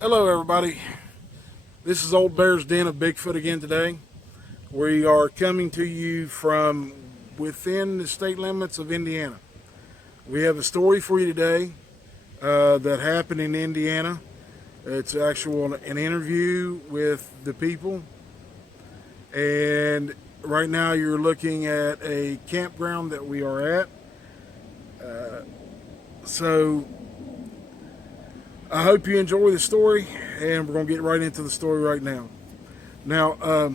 Hello, everybody. This is Old Bear's Den of Bigfoot again today. We are coming to you from within the state limits of Indiana. We have a story for you today that happened in Indiana. It's actual an interview with the people, and right now you're looking at a campground that we are at. So I hope you enjoy the story, and we're going to get right into the story right now. Now,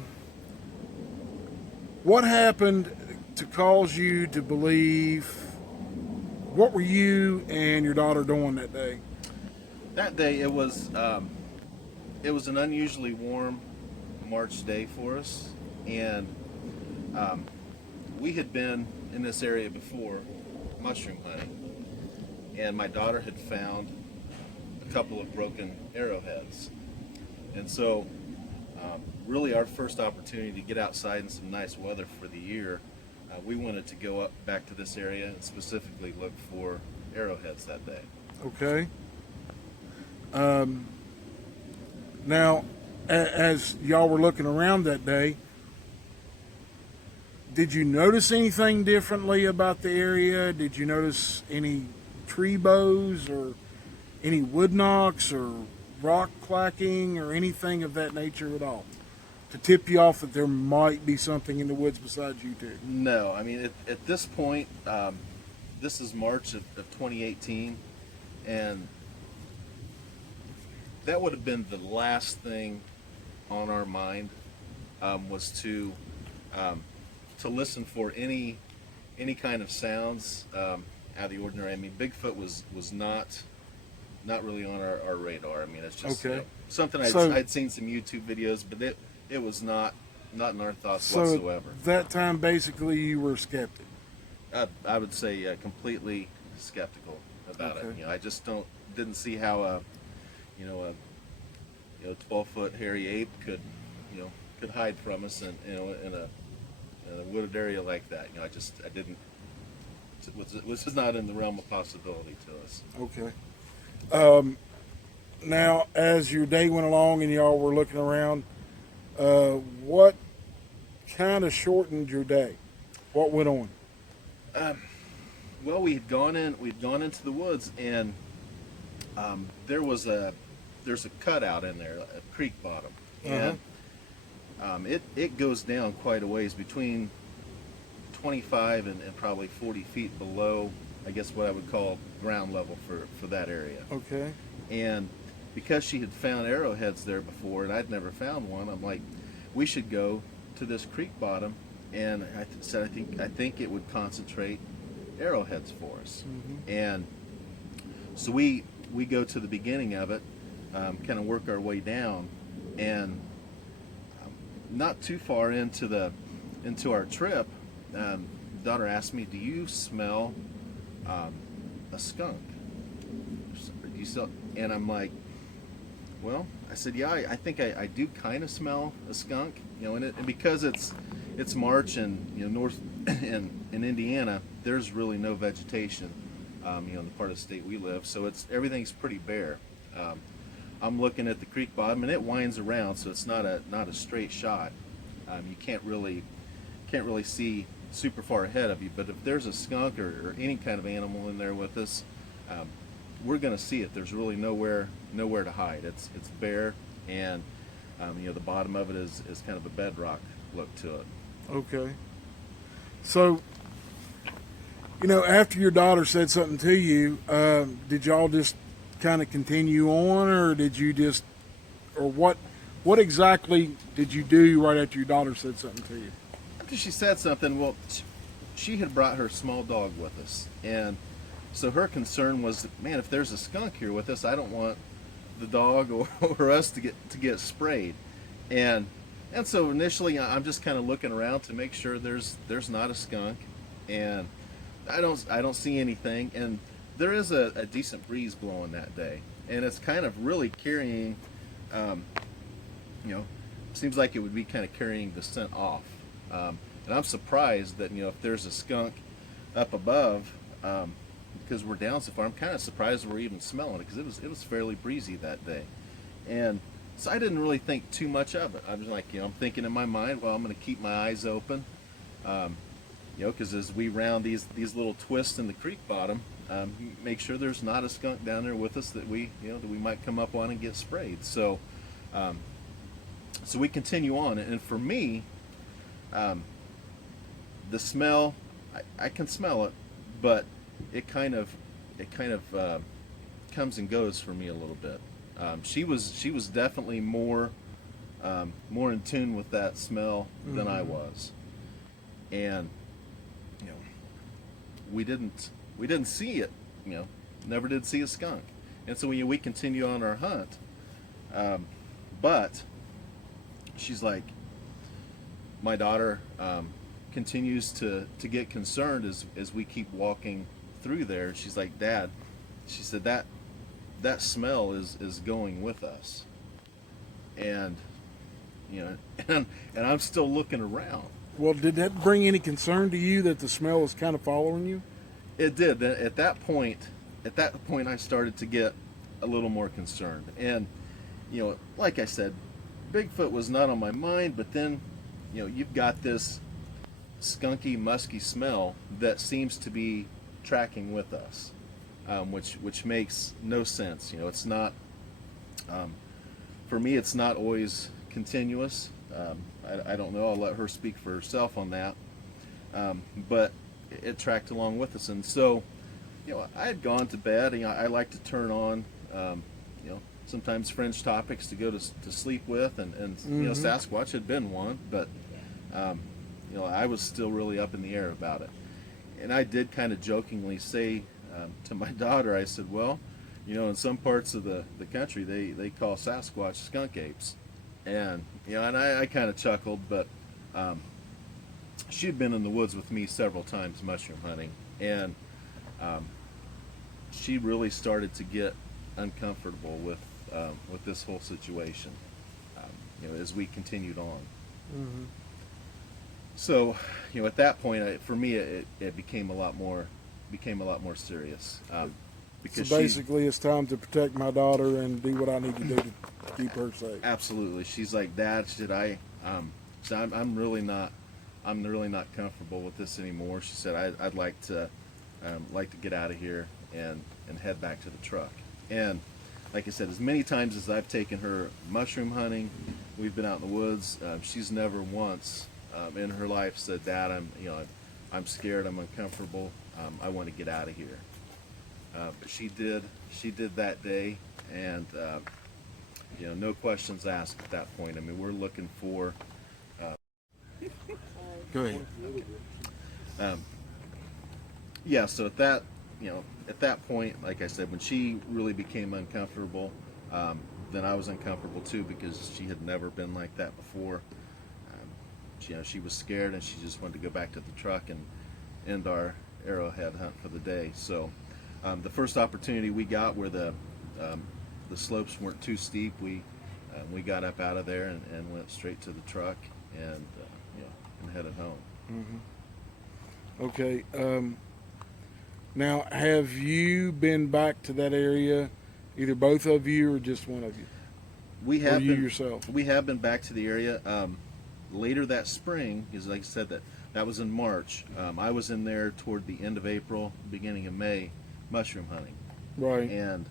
what happened to cause you to believe? What were you and your daughter doing that day? That day it was an unusually warm March day for us, and um, we had been in this area before mushroom hunting, and my daughter had found a couple of broken arrowheads, and so really our first opportunity to get outside in some nice weather for the year, we wanted to go up back to this area and specifically look for arrowheads that day. Okay. Now, as y'all were looking around that day, did you notice anything differently about the area? Did you notice any tree bows or any wood knocks or rock clacking or anything of that nature at all to tip you off that there might be something in the woods besides you two? No, I mean at this point, this is March of 2018, and that would have been the last thing on our mind, was um, to listen for any kind of sounds out of the ordinary. I mean, Bigfoot was not really on our radar. I mean, it's just Okay. something So, I'd seen some YouTube videos, but it was not in our thoughts so whatsoever. that time basically you were skeptic. I would say completely skeptical about it. Okay. I just didn't see how you know a 12-foot hairy ape could hide from us, and in a wooded area like that. I didn't. It was just not in the realm of possibility to us. Okay. Now, as your day went along and y'all were looking around, what kind of shortened your day? What went on? Well, we'd gone into the woods, and there's a cutout in there, a creek bottom, Uh huh. and it goes down quite a ways, between 25 and probably 40 feet below, I guess what I would call ground level for that area. Okay. And because she had found arrowheads there before and I'd never found one, I'm like, we should go to this creek bottom, and said I think it would concentrate arrowheads for us. Mm-hmm. And so we go to the beginning of it, kind of work our way down, and not too far into our trip, daughter asked me, "Do you smell a skunk? Do you smell?" And I'm like, "Well," I said, "Yeah, I think I do kind of smell a skunk, and because it's March, and north in Indiana, there's really no vegetation, in the part of the state we live, so everything's pretty bare." I'm looking at the creek bottom, and it winds around, so it's not a straight shot. You can't really see super far ahead of you. But if there's a skunk or any kind of animal in there with us, um, we're going to see it. There's really nowhere to hide. It's bare, and the bottom of it is kind of a bedrock look to it. Okay. So, after your daughter said something to you, did y'all just kind of continue on, or did you just, or what exactly did you do right after your daughter said something to you? After she said something, well, she had brought her small dog with us, and so her concern was, man, if there's a skunk here with us, I don't want the dog or us to get sprayed. And so initially, I'm just kind of looking around to make sure there's not a skunk, and I don't see anything. And there is a decent breeze blowing that day, and it's kind of really carrying, um, seems like it would be kind of carrying the scent off. And I'm surprised that if there's a skunk up above, because we're down so far, I'm kind of surprised we're even smelling it, because it was fairly breezy that day. And so I didn't really think too much of it. I was like, I'm thinking in my mind, well, I'm going to keep my eyes open, because as we round these little twists in the creek bottom, make sure there's not a skunk down there with us that we might come up on and get sprayed. So, so we continue on, and for me, the smell, I can smell it, but it kind of comes and goes for me a little bit. She was definitely more in tune with that smell than I was, and we didn't see it. Never did see a skunk, and so we continue on our hunt. But she's like, my daughter continues to get concerned as we keep walking through there. She's like, Dad, she said that smell is going with us, and and I'm still looking around. Well, did that bring any concern to you that the smell was kind of following you? It did. At that point, I started to get a little more concerned, and like I said, Bigfoot was not on my mind. But then, you've got this skunky, musky smell that seems to be tracking with us, which makes no sense. It's not. For me, it's not always continuous. I don't know. I'll let her speak for herself on that. But it tracked along with us, and so I had gone to bed. I like to turn on sometimes Fringe Topics to go to sleep with, and Sasquatch had been one, but I was still really up in the air about it. And I did kind of jokingly say to my daughter, I said, well, in some parts of the country they call Sasquatch skunk apes, and and I kind of chuckled, but she'd been in the woods with me several times mushroom hunting, and she really started to get uncomfortable with this whole situation, as we continued on. Mm-hmm. So, at that point, for me, it became a lot more serious. Because So basically, it's time to protect my daughter and do what I need to do to keep her safe. Absolutely, she's like, Dad, so I'm really not comfortable with this anymore. She said, I'd like to get out of here and head back to the truck. And like I said, as many times as I've taken her mushroom hunting, we've been out in the woods. She's never once in her life said, Dad, I'm scared, I'm uncomfortable, I want to get out of here. But she did that day, and no questions asked at that point. I mean, we're looking for. Go ahead. Yeah, so at that point, like I said, when she really became uncomfortable, then I was uncomfortable too, because she had never been like that before. She was scared, and she just wanted to go back to the truck and end our arrowhead hunt for the day. So the first opportunity we got where the slopes weren't too steep, we got up out of there and went straight to the truck and headed home. Mm-hmm. Okay. Now, have you been back to that area, either both of you or just one of you? We have or you been, yourself? We have been back to the area later that spring, because like I said, that was in March. I was in there toward the end of April, beginning of May, mushroom hunting. Right. And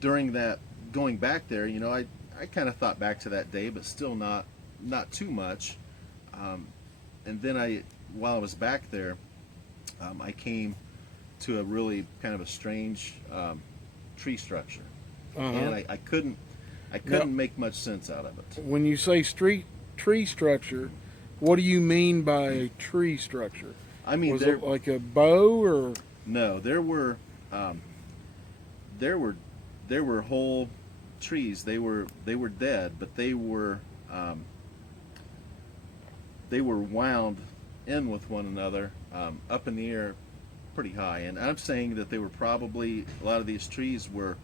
during that, going back there, I kind of thought back to that day, but still not too much. And then while I was back there, I came to a really kind of a strange tree structure, and I couldn't make much sense out of it. When you say tree structure, what do you mean by a tree structure? I mean, was it like a bow or? No, there were whole trees. They were dead, but they were wound in with one another, up in the air pretty high. And I'm saying that they were probably, a lot of these trees were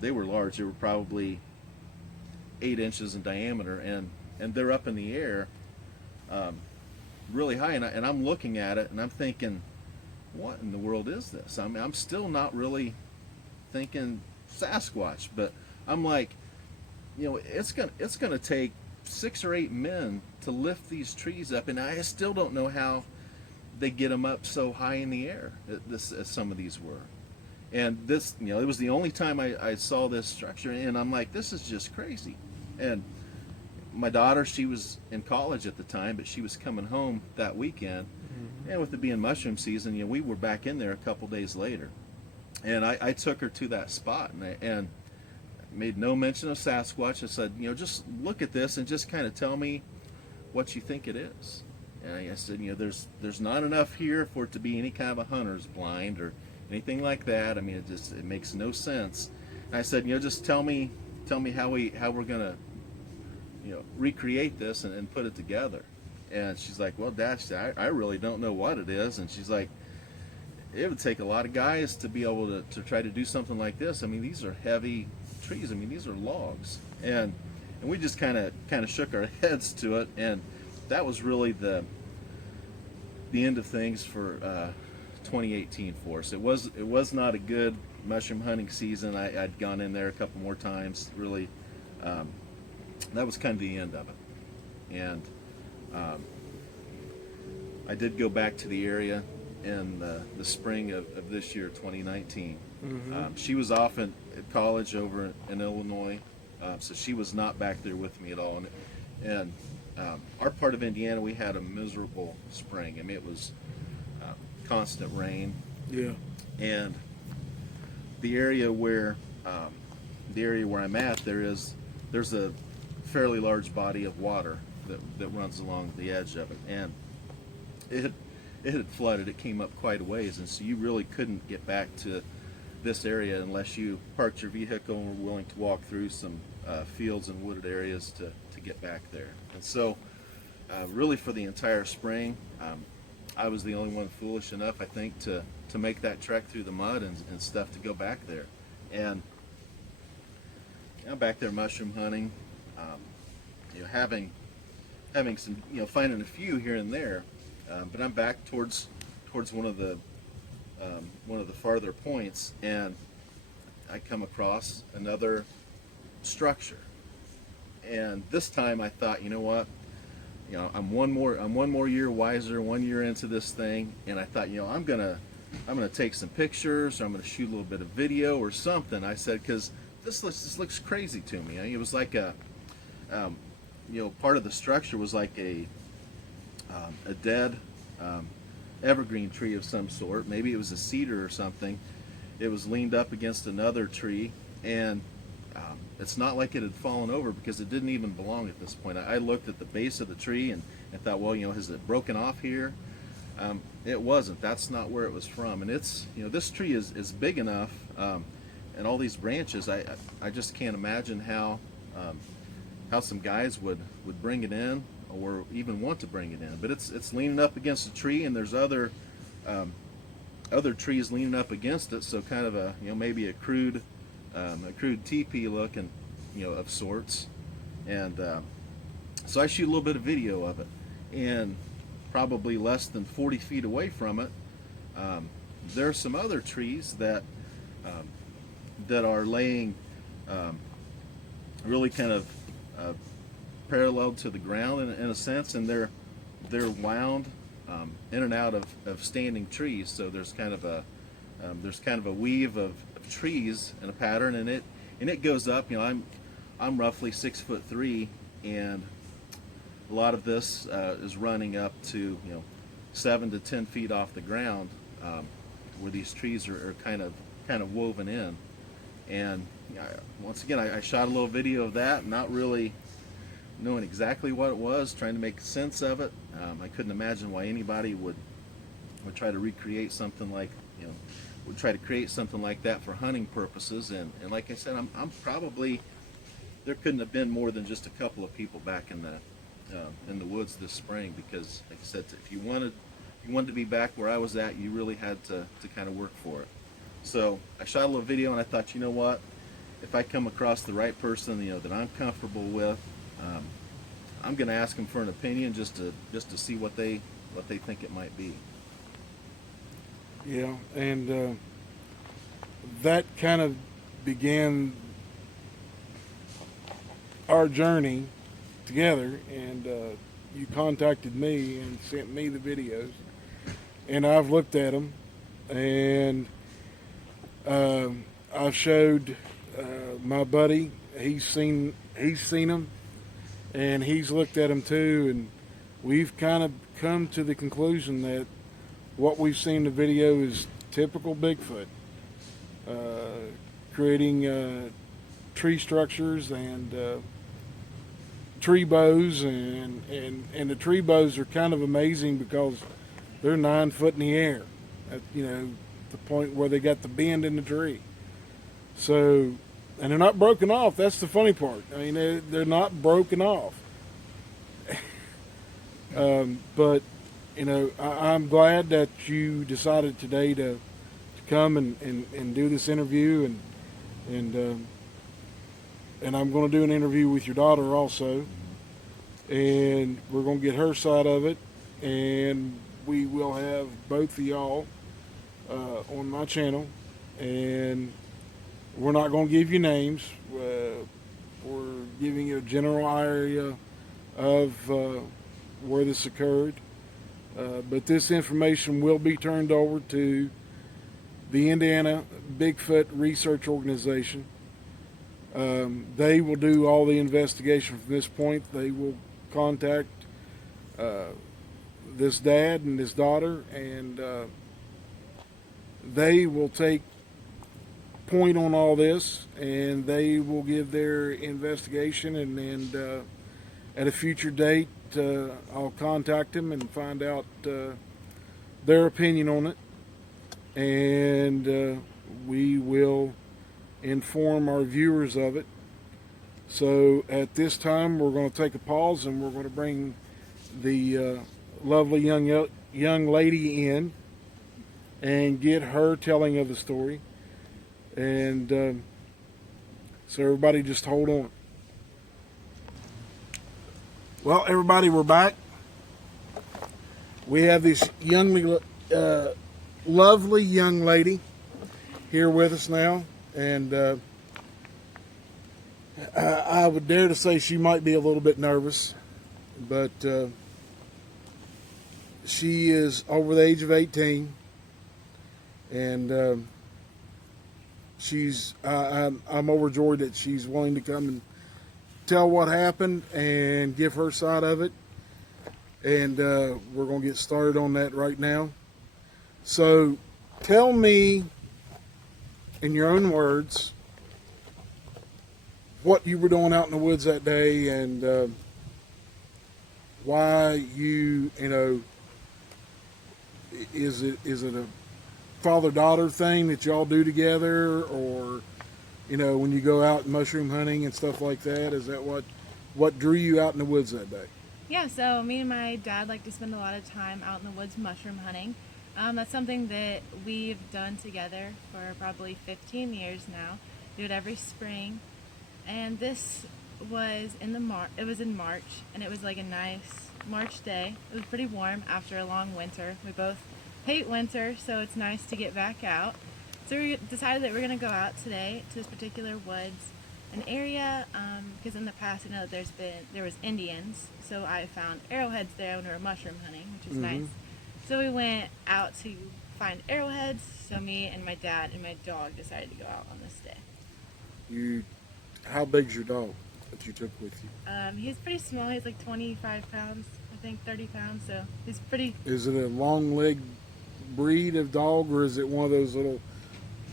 they were large. They were probably 8 inches in diameter, and they're up in the air really high. And I'm looking at it and I'm thinking, what in the world is this? I'm still not really thinking Sasquatch. But I'm like, it's gonna take 6 or 8 men to lift these trees up, and I still don't know how they get them up so high in the air as some of these were. And this, it was the only time I saw this structure, and I'm like, this is just crazy. And my daughter, she was in college at the time, but she was coming home that weekend. And with it being mushroom season, we were back in there a couple days later. And I took her to that spot, and made no mention of Sasquatch. I said, just look at this and just kind of tell me what you think it is. And I said, there's not enough here for it to be any kind of a hunter's blind or anything like that. I mean, it makes no sense. And I said, just tell me how we're gonna, recreate this and put it together. And she's like, well, Dad, I really don't know what it is. And she's like, it would take a lot of guys to be able to try to do something like this. I mean, these are heavy trees. I mean, these are logs. And we just kind of shook our heads to it. And that was really the end of things for 2018 for us. It was not a good mushroom hunting season. I'd gone in there a couple more times. Really, that was kind of the end of it. And I did go back to the area in the spring of this year, 2019. She was off at college over in Illinois, so she was not back there with me at all. And our part of Indiana, we had a miserable spring. I mean, it was constant rain. Yeah. And the area where I'm at, there's a fairly large body of water that runs along the edge of it, and it had flooded. It came up quite a ways, and so you really couldn't get back to this area unless you parked your vehicle and were willing to walk through some fields and wooded areas to get back there. And so really for the entire spring, I was the only one foolish enough, I think, to make that trek through the mud and stuff to go back there. And I'm back there mushroom hunting, having some, finding a few here and there, but I'm back towards one of the farther points, and I come across another structure. And this time I thought, you know what? I'm one more year wiser, 1 year into this thing, and I thought, I'm gonna take some pictures, or I'm gonna shoot a little bit of video or something. I said, because this looks crazy to me. It was like a, part of the structure was like a dead evergreen tree of some sort. Maybe it was a cedar or something. It was leaned up against another tree, and it's not like it had fallen over, because it didn't even belong at this point. I looked at the base of the tree and thought, well, has it broken off here? It wasn't. That's not where it was from. And it's, this tree is big enough, and all these branches, I just can't imagine how some guys would bring it in, or even want to bring it in. But it's leaning up against a tree, and there's other trees leaning up against it, so kind of a, maybe a crude teepee look, and of sorts. And so I shoot a little bit of video of it, and probably less than 40 feet away from it, there are some other trees that are laying really kind of parallel to the ground in a sense, and they're wound in and out of standing trees. So there's kind of a weave of trees in a pattern, and it goes up. I'm roughly 6'3", and a lot of this is running up to 7 to 10 feet off the ground, where these trees are kind of woven in. And once again, I shot a little video of that, not really knowing exactly what it was, trying to make sense of it. I couldn't imagine why anybody would try to recreate something like, would try to create something like that for hunting purposes. And like I said, I'm probably, there couldn't have been more than just a couple of people back in the woods this spring, because like I said, if you wanted to be back where I was at, you really had to kind of work for it. So I shot a little video, and I thought, you know what, if I come across the right person, that I'm comfortable with, I'm going to ask them for an opinion, just to see what they think it might be. Yeah, and that kind of began our journey together, and you contacted me and sent me the videos, and I've looked at them, and I've showed my buddy. He's seen them, and he's looked at them too, and we've kind of come to the conclusion that what we've seen in the video is typical Bigfoot, creating tree structures and tree bows, and the tree bows are kind of amazing because they're 9 foot in the air, at, the point where they got the bend in the tree. So, and they're not broken off. That's the funny part. I mean, they're not broken off. But I'm glad that you decided today to come and do this interview, and I'm going to do an interview with your daughter also, and we're going to get her side of it, and we will have both of y'all on my channel, and we're not going to give you names. We're giving you a general area of where this occurred, but this information will be turned over to the Indiana Bigfoot Research Organization. They will do all the investigation from this point. They will contact this dad and his daughter, and they will take point on all this, and they will give their investigation, and then at a future date I'll contact them and find out their opinion on it, and we will inform our viewers of it. So at this time we're going to take a pause, and we're going to bring the lovely young lady in and get her telling of the story. And so everybody just hold on. Well, everybody, we're back. We have this lovely young lady here with us now, and I would dare to say she might be a little bit nervous, but she is over the age of 18, and I'm overjoyed that she's willing to come and tell what happened and give her side of it, and we're going to get started on that right now. So tell me in your own words what you were doing out in the woods that day, and why is it a father-daughter thing that y'all do together, or when you go out mushroom hunting and stuff like that? Is that what drew you out in the woods that day? Yeah, so me and my dad like to spend a lot of time out in the woods mushroom hunting. That's something that we've done together for probably 15 years now. Do it every spring, and this was in March, and it was like a nice March day. It was pretty warm after a long winter. We both hate winter, so it's nice to get back out. So we decided that we're going to go out today to this particular woods, an area, because in the past I know that there was Indians, so I found arrowheads there when we were mushroom hunting, which is nice. So we went out to find arrowheads, so me and my dad and my dog decided to go out on this day. How big's your dog that you took with you? He's pretty small. He's like 25 pounds, I think 30 pounds, so he's pretty... Is it a long-legged breed of dog, or is it one of those little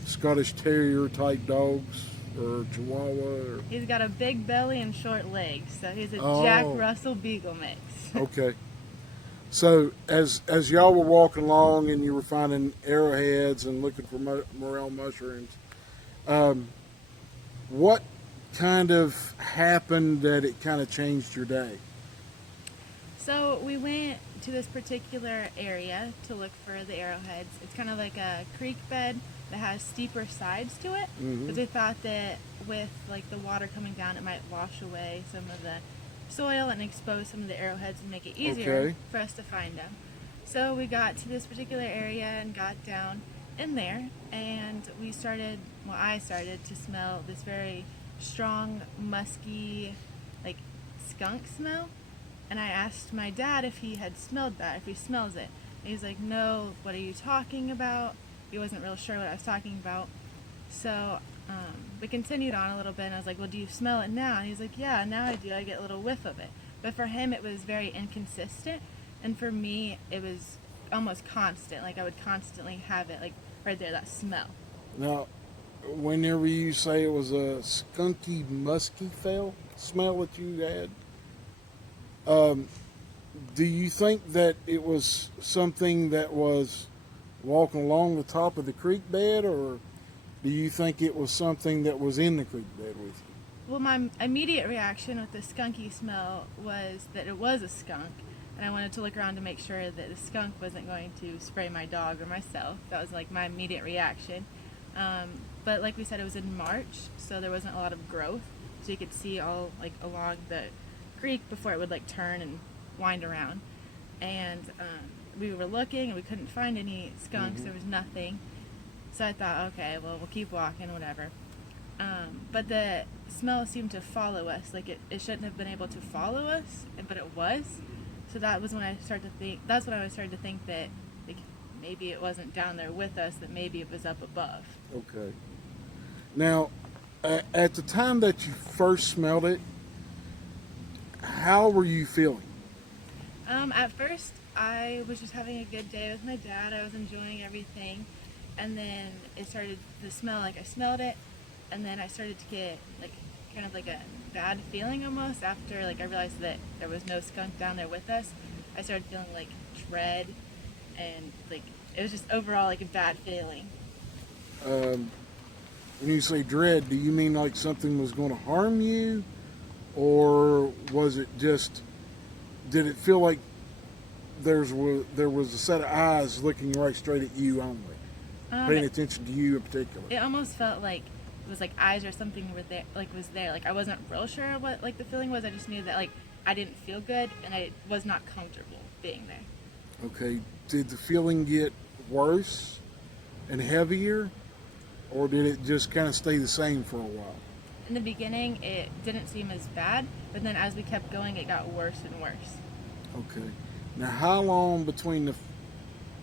Scottish Terrier type dogs, or Chihuahua? Or... He's got a big belly and short legs, so he's a Jack Russell Beagle mix. Okay. So as y'all were walking along and you were finding arrowheads and looking for morel mushrooms, what kind of happened that it kind of changed your day? So we went to this particular area to look for the arrowheads. It's kind of like a creek bed that has steeper sides to it, because we thought that with like the water coming down, it might wash away some of the soil and expose some of the arrowheads and make it easier for us to find them. So we got to this particular area and got down in there, and we started well, I started to smell this very strong, musky, like skunk smell. And I asked my dad if he had smelled that, if he smells it. And he's like, no, what are you talking about? He wasn't real sure what I was talking about. So we continued on a little bit, and I was like, well, do you smell it now? And he's like, yeah, now I do. I get a little whiff of it. But for him, it was very inconsistent. And for me, it was almost constant. Like I would constantly have it, like right there, that smell. Now, whenever you say it was a skunky, musky smell that you had, do you think that it was something that was walking along the top of the creek bed, or do you think it was something that was in the creek bed with you? Well, my immediate reaction with the skunky smell was that it was a skunk, and I wanted to look around to make sure that the skunk wasn't going to spray my dog or myself. That was like my immediate reaction. But like we said, it was in March, so there wasn't a lot of growth, so you could see all like along the creek before it would like turn and wind around. And we were looking, and we couldn't find any skunks. There was nothing. So I thought, okay, well, we'll keep walking, whatever. But the smell seemed to follow us. Like it shouldn't have been able to follow us, but it was. So that was when I started to think. That's when I started to think that like maybe it wasn't down there with us. That maybe it was up above. Okay. Now, at the time that you first smelled it, how were you feeling? At first, I was just having a good day with my dad. I was enjoying everything, and then it started to smell. Like I smelled it, and then I started to get like kind of like a bad feeling almost after like I realized that there was no skunk down there with us. I started feeling like dread, and like it was just overall like a bad feeling. When you say dread, do you mean like something was going to harm you, or was it just? Did it feel like there was a set of eyes looking right straight at you only, paying attention to you in particular? It almost felt like it was like eyes or something were there, like was there. Like I wasn't real sure what like the feeling was. I just knew that like I didn't feel good and I was not comfortable being there. Okay. Did the feeling get worse and heavier, or did it just kind of stay the same for a while? In the beginning, it didn't seem as bad, but then as we kept going, it got worse and worse. Okay. Now, how long between the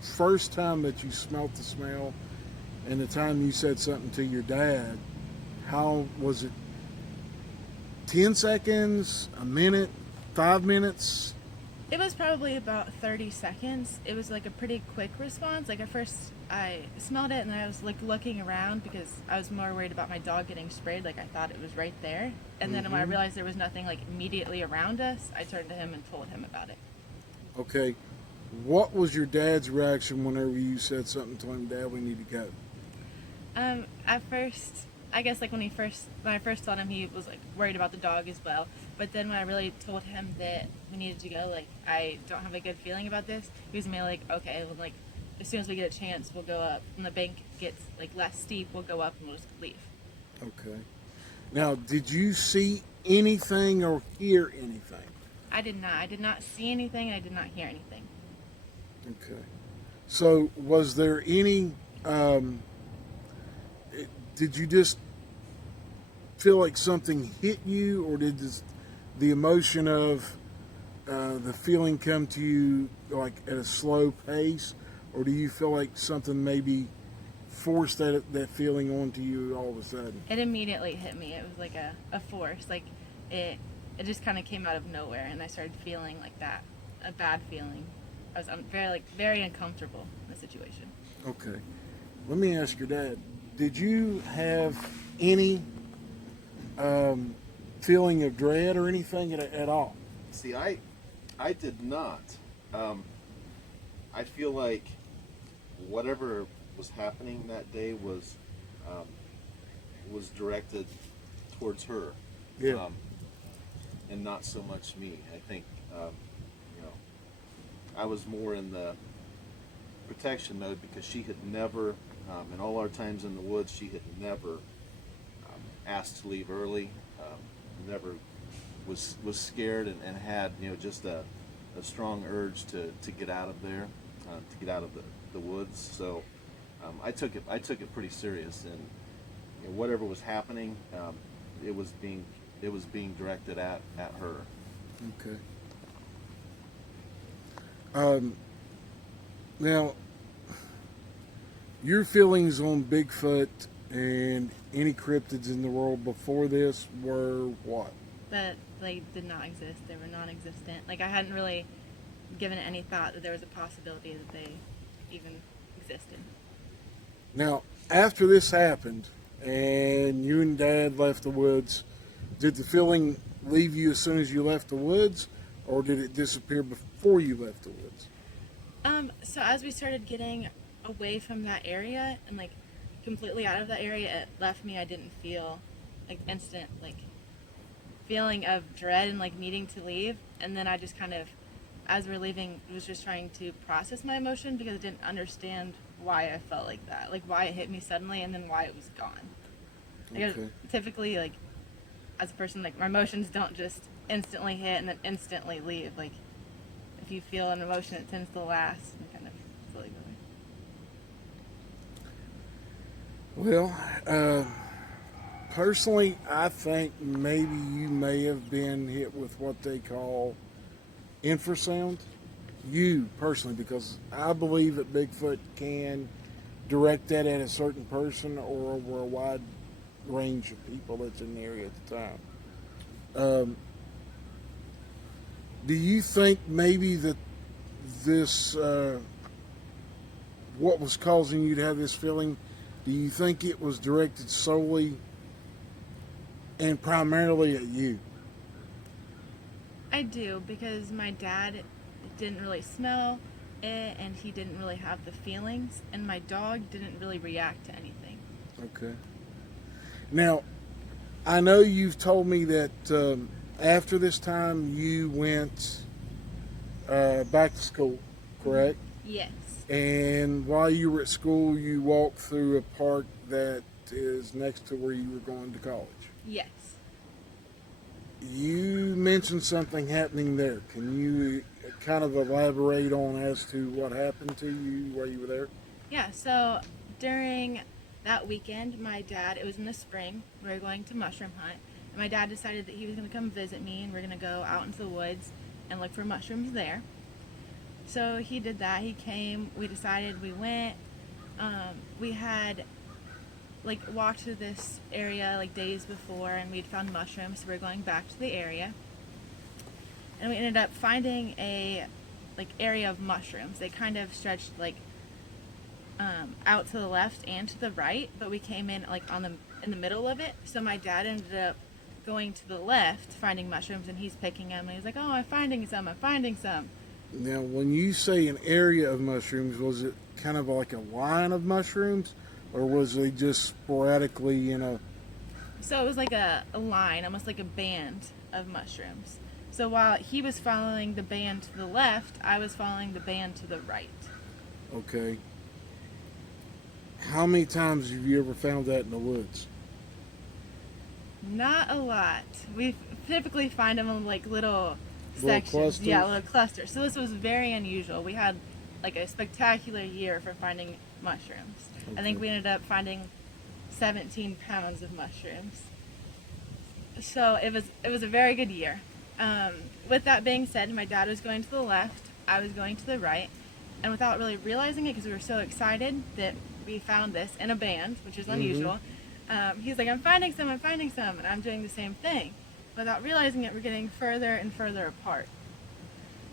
first time that you smelt the smell and the time you said something to your dad, how was it? 10 seconds, a minute, 5 minutes? It was probably about 30 seconds. It was like a pretty quick response. Like at first I smelled it and then I was like looking around because I was more worried about my dog getting sprayed. Like I thought it was right there. And then when I realized there was nothing like immediately around us, I turned to him and told him about it. Okay. What was your dad's reaction whenever you said something to him, Dad, we need to go? At first, I guess like when I first told him, he was like worried about the dog as well. But then when I really told him that we needed to go, like I don't have a good feeling about this, he was mainly like, okay, well, like as soon as we get a chance, we'll go up. When the bank gets like less steep, we'll go up and we'll just leave. Okay. Now, did you see anything or hear anything? I did not. I did not see anything and I did not hear anything. Okay. So, was there any? Did you just feel like something hit you, or did the emotion of the feeling come to you like at a slow pace, or do you feel like something maybe forced that feeling onto you all of a sudden? It immediately hit me. It was like a force. Like it just kind of came out of nowhere, and I started feeling like that, a bad feeling. I was very uncomfortable in the situation. Okay. Let me ask your dad. Did you have any feeling of dread or anything at all? See, I did not. I feel like whatever was happening that day was directed towards her, Yeah. and not so much me. I think you know, I was more in the protection mode because she had never, in all our times in the woods, she had never asked to leave early. Never was scared and had just a strong urge to get out of there, to get out of the woods. So I took it pretty serious, whatever was happening, it was being directed at her. Okay. Now, your feelings on Bigfoot and any cryptids in the world before this were what? That they did not exist. They were non-existent. Like, I hadn't really given it any thought that there was a possibility that they even existed. Now, after this happened and you and Dad left the woods, did the feeling leave you as soon as you left the woods, or did it disappear before you left the woods? So as we started getting away from that area and like completely out of that area, it left me. I didn't feel like instant like feeling of dread and like needing to leave. And then I just kind of, as we're leaving, was just trying to process my emotion because I didn't understand why I felt like that, like why it hit me suddenly and then why it was gone. Like, Okay. typically, like as a person, like my emotions don't just instantly hit and then instantly leave. Like if you feel an emotion, it tends to last and kind of slowly go away. Well, personally, I think maybe you may have been hit with what they call infrasound. You personally, because I believe that Bigfoot can direct that at a certain person or over a wide range of people that's in the area at the time. Do you think maybe that this, what was causing you to have this feeling, do you think it was directed solely and primarily at you? I do, because my dad didn't really smell it and he didn't really have the feelings, and my dog didn't really react to anything. Okay. Now, I know you've told me that after this time you went back to school, correct? Yes. And while you were at school, you walked through a park that is next to where you were going to college. Yes. You mentioned something happening there. Can you kind of elaborate on as to what happened to you while you were there? Yeah, so during that weekend, my dad, it was in the spring, we were going to mushroom hunt, and my dad decided that he was going to come visit me and we're going to go out into the woods and look for mushrooms there. So he did that. He came, we decided, we went. We had like walked to this area like days before and we'd found mushrooms, so we were going back to the area. And we ended up finding a like area of mushrooms. They kind of stretched like out to the left and to the right, but we came in like in the middle of it. So my dad ended up going to the left, finding mushrooms, and he's picking them. And he's like, "Oh, I'm finding some. I'm finding some." Now, when you say an area of mushrooms, was it kind of like a line of mushrooms, or was they just sporadically in a... So it was like a line, almost like a band of mushrooms. So while he was following the band to the left, I was following the band to the right. Okay. How many times have you ever found that in the woods? Not a lot. We typically find them in like little sections. clusters? Yeah, little clusters. So this was very unusual. We had like a spectacular year for finding mushrooms. I think Okay. we ended up finding 17 pounds of mushrooms. So it was a very good year. With that being said, my dad was going to the left, I was going to the right, and without really realizing it, because we were so excited that we found this in a band, which is unusual, he's like, I'm finding some, and I'm doing the same thing. Without realizing it, we're getting further and further apart.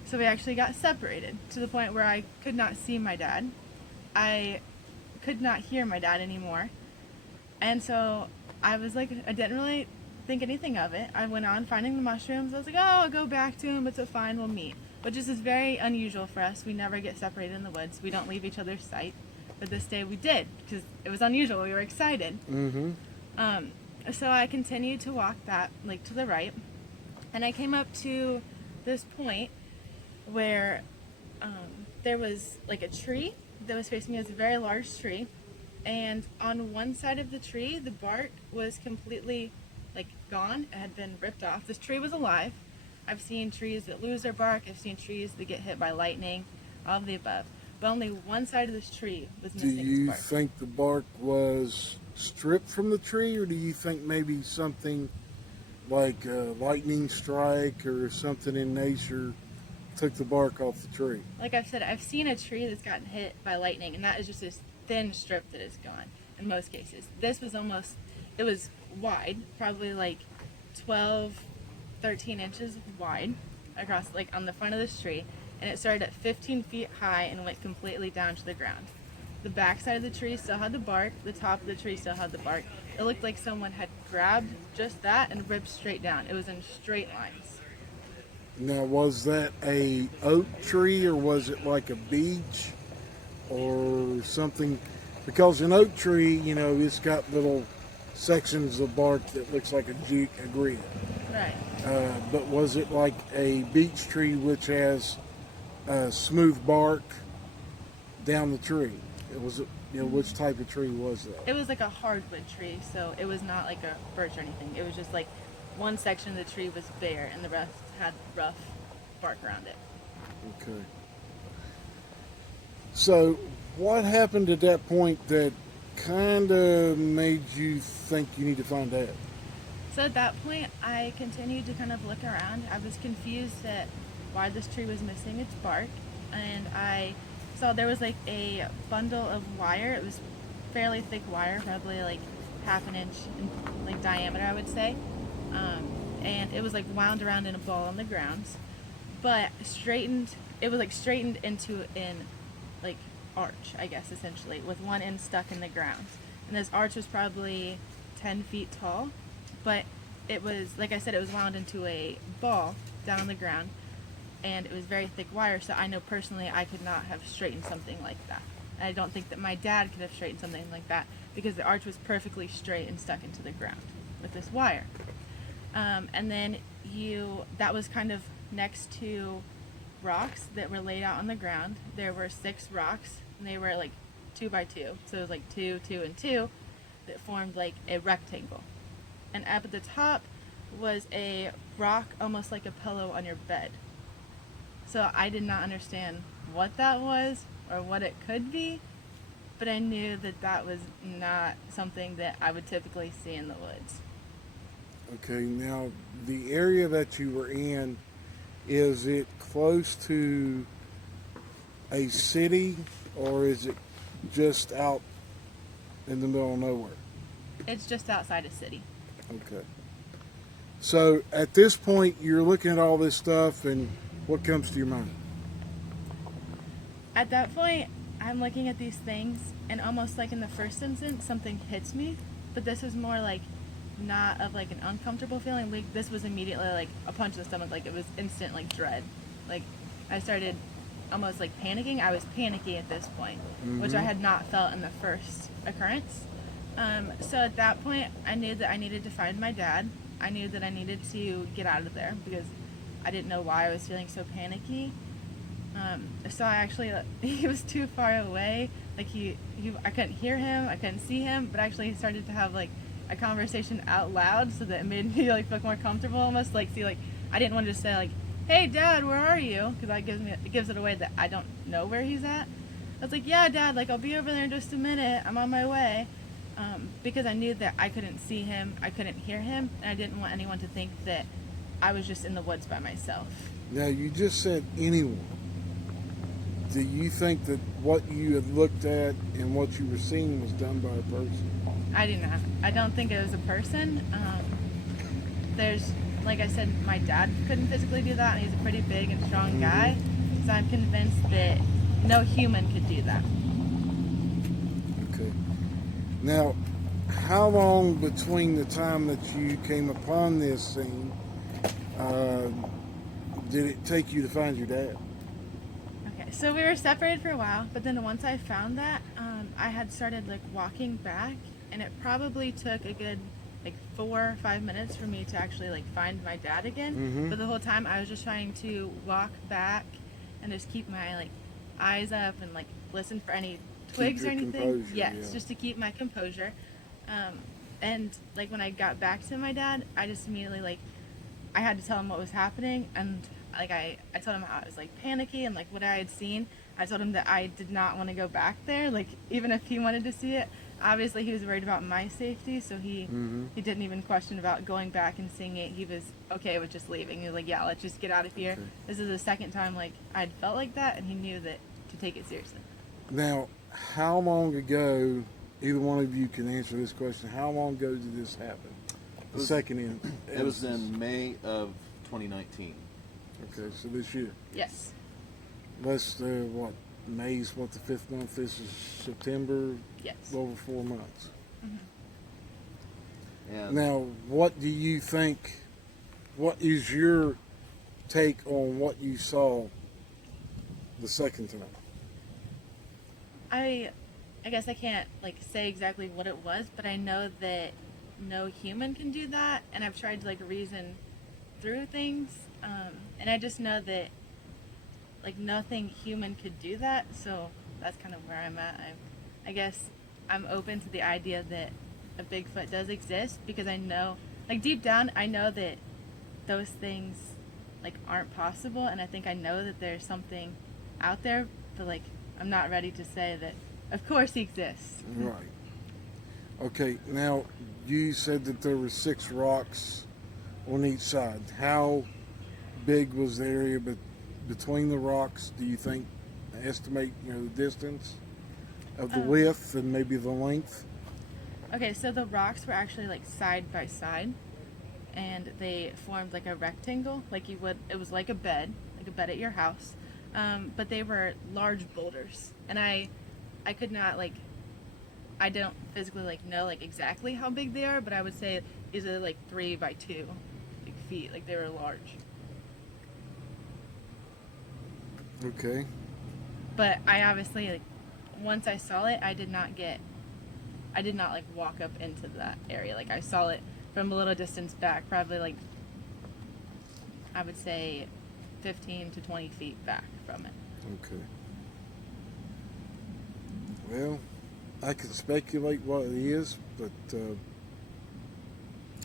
So we actually got separated to the point where I could not see my dad. I could not hear my dad anymore. And so I was like, I didn't really think anything of it. I went on finding the mushrooms. I was like, oh, I'll go back to him. It's a fine, we'll meet. Which is very unusual for us. We never get separated in the woods. We don't leave each other's sight. But this day we did, because it was unusual. We were excited. Mm-hmm. So I continued to walk that, like, to the right. And I came up to this point where there was, like, a tree that was facing me. It was a very large tree. And on one side of the tree, the bark was completely, like, gone. It had been ripped off. This tree was alive. I've seen trees that lose their bark. I've seen trees that get hit by lightning, all of the above. But only one side of this tree was Do missing its you bark. think the bark was stripped from the tree, or do you think maybe something like a lightning strike or something in nature took the bark off the tree? Like I've said, I've seen a tree that's gotten hit by lightning, and that is just this thin strip that is gone in most cases. This was it was wide, probably like 12, 13 inches wide across, like on the front of this tree, and it started at 15 feet high and went completely down to the ground. The back side of the tree still had the bark, the top of the tree still had the bark. It looked like someone had grabbed just that and ripped straight down. It was in straight lines. Now, was that a oak tree, or was it like a beech or something? Because an oak tree, you know, it's got little sections of bark that looks like a grid. Right. But was it like a beech tree which has smooth bark down the tree? It was, you know, which type of tree was that? It was like a hardwood tree, so it was not like a birch or anything. It was just like one section of the tree was bare and the rest had rough bark around it. Okay. So, what happened at that point that kind of made you think you need to find out? So at that point, I continued to kind of look around. I was confused at why this tree was missing its bark, and I saw there was like a bundle of wire. It was fairly thick wire, probably like half an inch in like diameter, I would say. And it was like wound around in a ball on the ground, but straightened. It was like straightened into an like arch, I guess, essentially, with one end stuck in the ground. And this arch was probably 10 feet tall, but it was, like I said, it was wound into a ball down on the ground, and it was very thick wire, so I know personally I could not have straightened something like that. And I don't think that my dad could have straightened something like that, because the arch was perfectly straight and stuck into the ground with this wire. And then that was kind of next to rocks that were laid out on the ground. There were 6 rocks, and they were like 2 by 2, so it was like 2, 2, and 2 that formed like a rectangle. And up at the top was a rock almost like a pillow on your bed. So I did not understand what that was or what it could be, but I knew that that was not something that I would typically see in the woods. Okay, now the area that you were in, is it close to a city, or is it just out in the middle of nowhere? It's just outside a city. Okay. So at this point, you're looking at all this stuff, and what comes to your mind? At that point, I'm looking at these things, and almost like in the first instance, something hits me, but this was more like not of like an uncomfortable feeling. Like this was immediately like a punch in the stomach. Like it was instant like dread. Like I started almost like panicking. I was panicky at this point, which I had not felt in the first occurrence. So at that point, I knew that I needed to find my dad. I knew that I needed to get out of there because I didn't know why I was feeling so panicky. So I actually, he was too far away. Like I couldn't hear him. I couldn't see him. But actually, he started to have like a conversation out loud, so that it made me like feel more comfortable. Almost like I didn't want to just say like, "Hey, Dad, where are you?" Because it gives it away that I don't know where he's at. I was like, "Yeah, Dad, like I'll be over there in just a minute. I'm on my way." Because I knew that I couldn't see him, I couldn't hear him, and I didn't want anyone to think that I was just in the woods by myself. Now, you just said anyone. Do you think that what you had looked at and what you were seeing was done by a person? I do not. I don't think it was a person. There's, like I said, my dad couldn't physically do that, and he's a pretty big and strong guy, so I'm convinced that no human could do that. Okay. Now, how long between the time that you came upon this scene did it take you to find your dad? Okay, so we were separated for a while, but then once I found that, I had started like walking back, and it probably took a good like 4 or 5 minutes for me to actually like find my dad again. But the whole time I was just trying to walk back and just keep my like eyes up and like listen for any twigs or your anything. composure, Yes, yeah. just to keep my composure. And like when I got back to my dad, I just immediately like I had to tell him what was happening, and like I told him how I was like panicky and like what I had seen. I told him that I did not want to go back there, like even if he wanted to see it, obviously he was worried about my safety, so Mm-hmm. he didn't even question about going back and seeing it. He was okay with just leaving. He was like, "Yeah, let's just get out of here." Okay. This is the second time like I'd felt like that, and he knew that to take it seriously. Now, how long ago? Either one of you can answer this question. How long ago did this happen? The was- second in. It was in May of 2019. Okay, so this year. Yes. Let's what? May's what the 5th month. This is September. Yes. Over 4 months. And Now, what do you think? What is your take on what you saw the second time? I guess I can't like say exactly what it was, but I know that no human can do that, and I've tried to like reason through things, and I just know that like nothing human could do that. So that's kind of where I'm at. I guess I'm open to the idea that a Bigfoot does exist because I know, like deep down, I know that those things like aren't possible, and I think I know that there's something out there, but like I'm not ready to say that. Of course, he exists. Right. Okay. Now, you said that there were 6 rocks on each side. How big was the area between the rocks? Do you think? Estimate, the distance of the width and maybe the length. Okay, so the rocks were actually like side by side, and they formed like a rectangle, like you would. It was like a bed at your house, but they were large boulders, and I could not like. I don't physically like know like exactly how big they are, but I would say these are like 3 by 2 like, feet. Like they were large. Okay. But I obviously like once I saw it, I did not like walk up into that area. Like I saw it from a little distance back, probably like I would say 15 to 20 feet back from it. Okay. Well, I could speculate what it is, but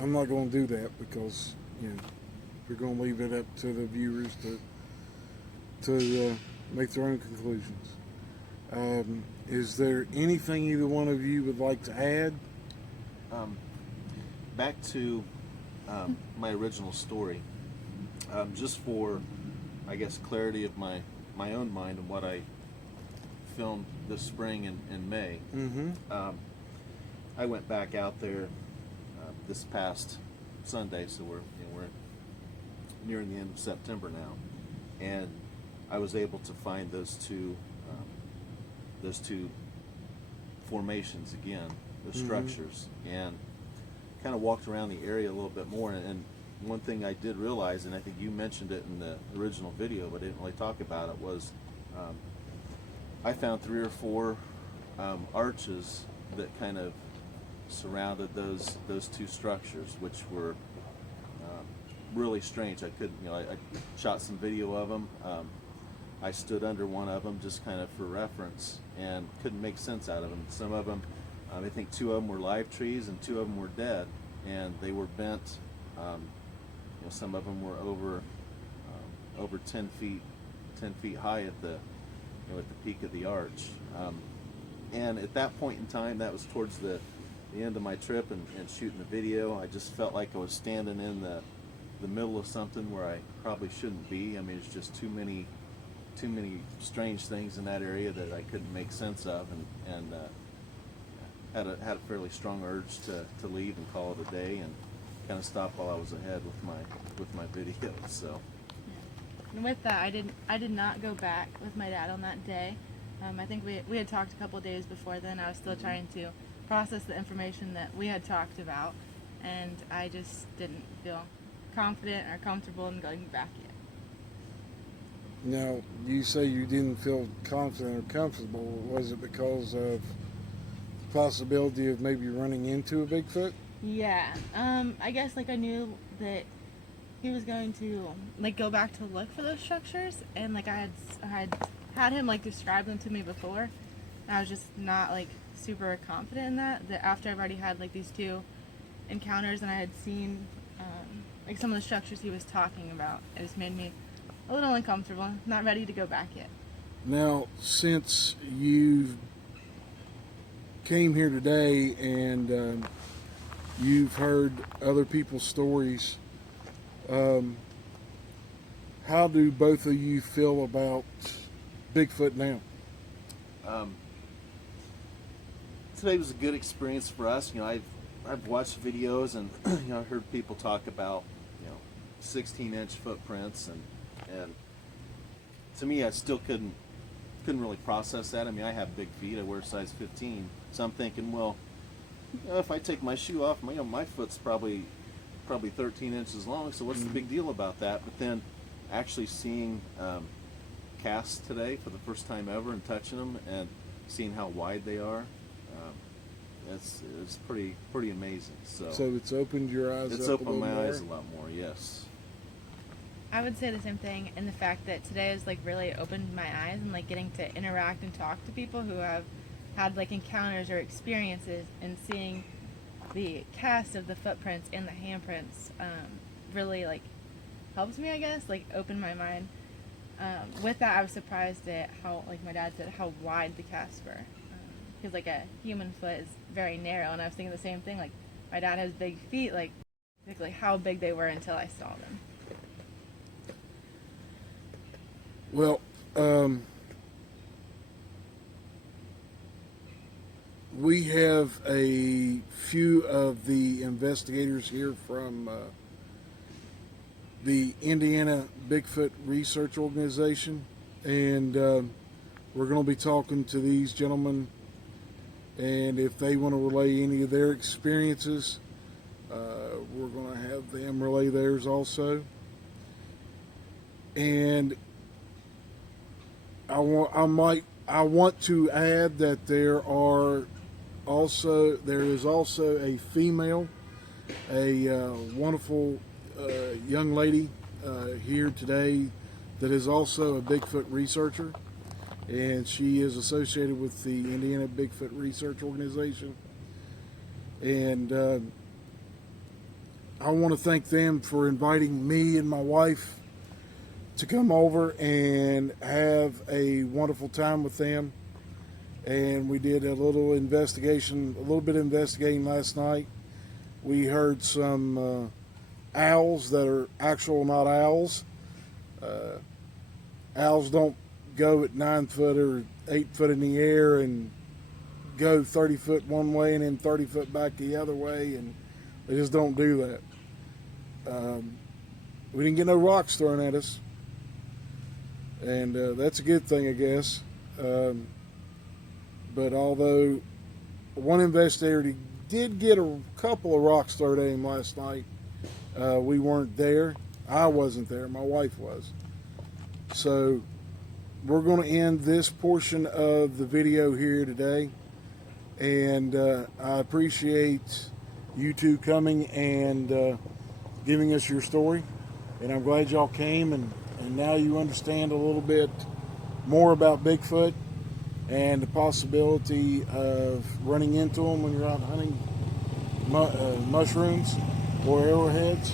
I'm not going to do that because we're going to leave it up to the viewers to make their own conclusions. Is there anything either one of you would like to add? back to my original story, just for, I guess, clarity of my own mind and what I filmed this spring in May. Mm-hmm. I went back out there this past Sunday, so we're nearing the end of September now, and I was able to find those two formations again, those structures, and kind of walked around the area a little bit more. And one thing I did realize, and I think you mentioned it in the original video, but I didn't really talk about it, was I found 3 or 4 arches that kind of surrounded those two structures, which were really strange. I couldn't, I shot some video of them. I stood under one of them just kind of for reference and couldn't make sense out of them. Some of them, I think 2 of them were live trees and 2 of them were dead, and they were bent. Some of them were over 10 feet high at the peak of the arch. And at that point in time, that was towards the end of my trip and shooting the video. I just felt like I was standing in the middle of something where I probably shouldn't be. I mean, it's just too many strange things in that area that I couldn't make sense of, and had a fairly strong urge to leave and call it a day and kind of stop while I was ahead with my video. So. And with that, I did not go back with my dad on that day. I think we had talked a couple of days before then. I was still trying to process the information that we had talked about, and I just didn't feel confident or comfortable in going back yet. Now, you say you didn't feel confident or comfortable. Was it because of the possibility of maybe running into a Bigfoot? Yeah, I guess like I knew that he was going to like go back to look for those structures, and like I had him like describe them to me before, and I was just not like super confident in that after I've already had like these 2 encounters and I had seen like some of the structures he was talking about, it just made me a little uncomfortable, not ready to go back yet. Now, since you've came here today and you've heard other people's stories. How do both of you feel about Bigfoot now? Today was a good experience for us. You know, I've watched videos and you know, I heard people talk about 16-inch footprints, and to me, I still couldn't really process that. I mean, I have big feet. I wear size 15, so I'm thinking, well, if I take my shoe off, my foot's probably 13 inches long. So what's the big deal about that? But then actually seeing casts today for the first time ever and touching them and seeing how wide they are, it's pretty amazing. So it's opened your eyes. It's up opened my more? eyes a lot more. Yes. I would say the same thing, and the fact that today has like really opened my eyes and like getting to interact and talk to people who have had like encounters or experiences, and seeing the cast of the footprints and the handprints really like helps me, I guess, like open my mind. With that, I was surprised at how, like my dad said, how wide the casts were, because like a human foot is very narrow, and I was thinking the same thing. Like my dad has big feet, like how big they were until I saw them. Well, we have a few of the investigators here from the Indiana Bigfoot Research Organization, and we're going to be talking to these gentlemen, and if they want to relay any of their experiences, we're going to have them relay theirs also. And I want to add that there is also a female, a wonderful young lady here today that is also a Bigfoot researcher, and she is associated with the Indiana Bigfoot Research Organization. And I want to thank them for inviting me and my wife to come over and have a wonderful time with them. And we did a little bit of investigating last night. We heard some owls that are actual, not owls. Owls don't go at 9 foot or 8 foot in the air and go 30 foot one way and then 30 foot back the other way, and they just don't do that. We didn't get no rocks thrown at us, and that's a good thing, I guess. But although one investigator did get a couple of rocks thrown at him last night, we weren't there. I wasn't there. My wife was. So we're going to end this portion of the video here today, and I appreciate you two coming and giving us your story, and I'm glad y'all came, and now you understand a little bit more about Bigfoot and the possibility of running into them when you're out hunting mushrooms or arrowheads.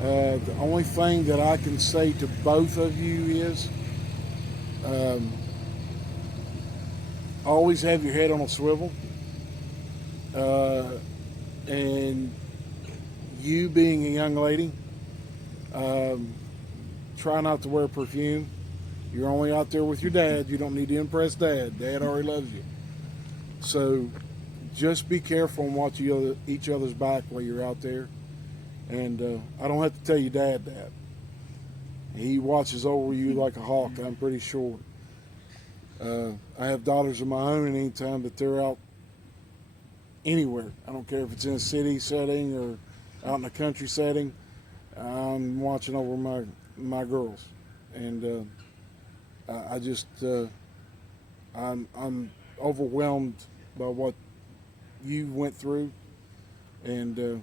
The only thing that I can say to both of you is always have your head on a swivel, and you being a young lady, try not to wear perfume. You're only out there with your dad. You don't need to impress Dad. Dad already loves you. So just be careful and watch each other's back while you're out there. And I don't have to tell you Dad that. He watches over you like a hawk, I'm pretty sure. I have daughters of my own, and anytime that they're out anywhere, I don't care if it's in a city setting or out in a country setting, I'm watching over my girls. And I'm overwhelmed by what you went through, and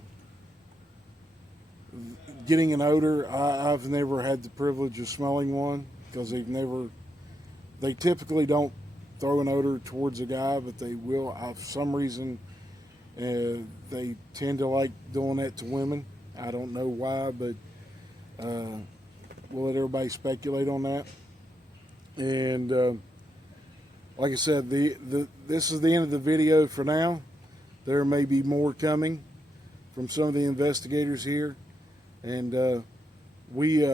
getting an odor. I've never had the privilege of smelling one, because they typically don't throw an odor towards a guy, but they will. For some reason, they tend to like doing that to women. I don't know why, but we'll let everybody speculate on that. And like I said, this is the end of the video for now. There may be more coming from some of the investigators here, and we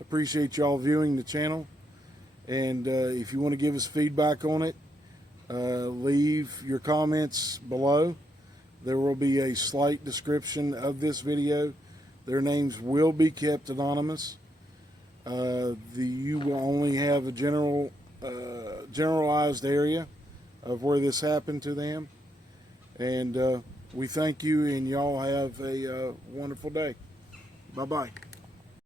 appreciate y'all viewing the channel. And if you want to give us feedback on it, leave your comments below. There will be a slight description of this video. Their names will be kept anonymous. You will only have a generalized area of where this happened to them. And we thank you, and y'all have a wonderful day. Bye-bye.